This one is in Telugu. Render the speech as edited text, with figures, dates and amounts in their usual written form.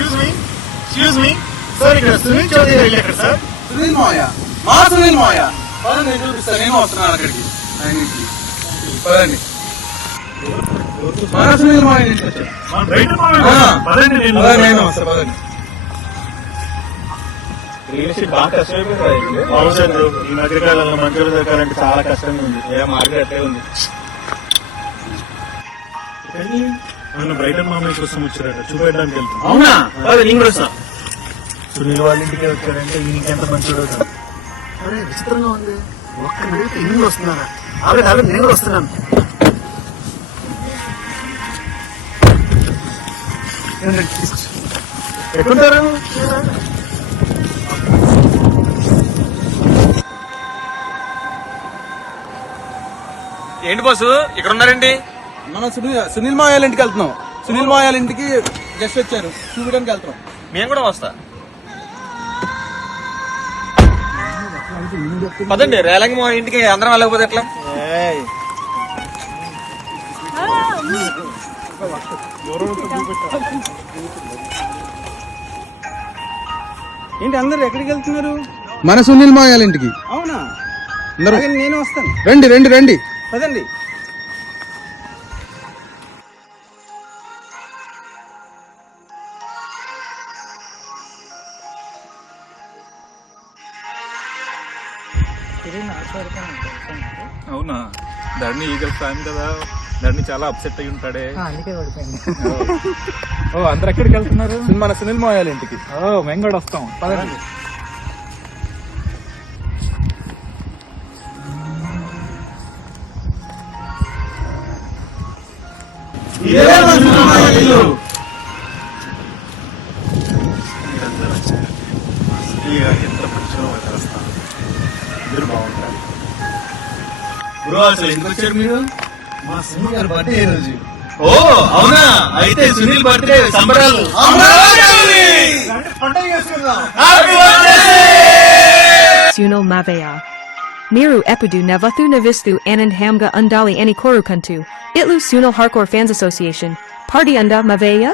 ఎక్స్క్యూజ్ మీ సార్, ఇక్కడ సునీల్ చౌదరి వెళ్ళి ఎక్కడ సార్? సునీల్ మావయ్య, మా సునీల్ మావయ్య. పదండి, నేను చూపిస్తాను. నేను వస్తున్నాను అక్కడికి. పదండి. మా సునీల్ మావయ్య నుంచి వచ్చాను. నేను వస్తాను. పదండి. బాగా కష్టమైపోయింది. అవును సార్, ఈ మధ్యకాలంలో మంచి దొరకాలంటే చాలా కష్టంగా ఉంది. మార్కెట్ అట్లే ఉంది. అవును, బ్రైటన్ మామయ్య కోసం వచ్చారట, చూపెట్టడానికి వెళ్తాం. అవునా? నేను కూడా వస్తా. సునీల్ వాళ్ళ ఇంటికి వచ్చారంటే ఈయనకెంత మంచిగా. అరే విచిత్రంగా ఉంది, ఒక్క అడిగితే ఇల్లు వస్తున్నారా? ఆవిడ నేను కూడా వస్తున్నాను. ఎక్కడుంటారు? ఏంటి బాసు ఇక్కడ ఉన్నారండి? మనం సునీల్ మావయ్య ఇంటికి వెళ్తున్నాం. సునీల్ మావయ్య ఇంటికి గెస్ట్ వచ్చారు, చూడడానికి వెళ్తున్నాం. మేము కూడా వస్తా. పదండి, రేలంగి మా ఇంటికి అందరం వెళ్ళకపోతే ఎట్లా? ఏంటి అందరు ఎక్కడికి వెళ్తున్నారు? మన సునీల్ మావయ్య ఇంటికి. అవునా? నేను వస్తాను. రండి రండి రండి, పదండి. అవునా? ధరణి ఈగల్ ఫ్యాన్ కదా, ధరణి చాలా అప్సెట్ అయి ఉంటాడే. ఓ, అందరు ఎక్కడికి వెళ్తున్నారు? మన సునీల్ మావయ్య ఇంటికి. ఓ, మేము కూడా వస్తాం. పదండి. ఎంత మంచిగా వస్తాను. ఇద్దరు బాగుంటారు. బ్రో, అసలు ఎందుకు వచ్చారు మీరు? మా సునీల్ గారి బర్త్డే ఈ రోజు. ఓ అవునా? అయితే సునీల్ బర్త్డే సంబరాలు. Sunil Mavaya. Miru epidu nevathu nevistu anand hamga undali ani korukuntu. Itlu Sunil Hardcore Fans Association. Party unda Mavaya?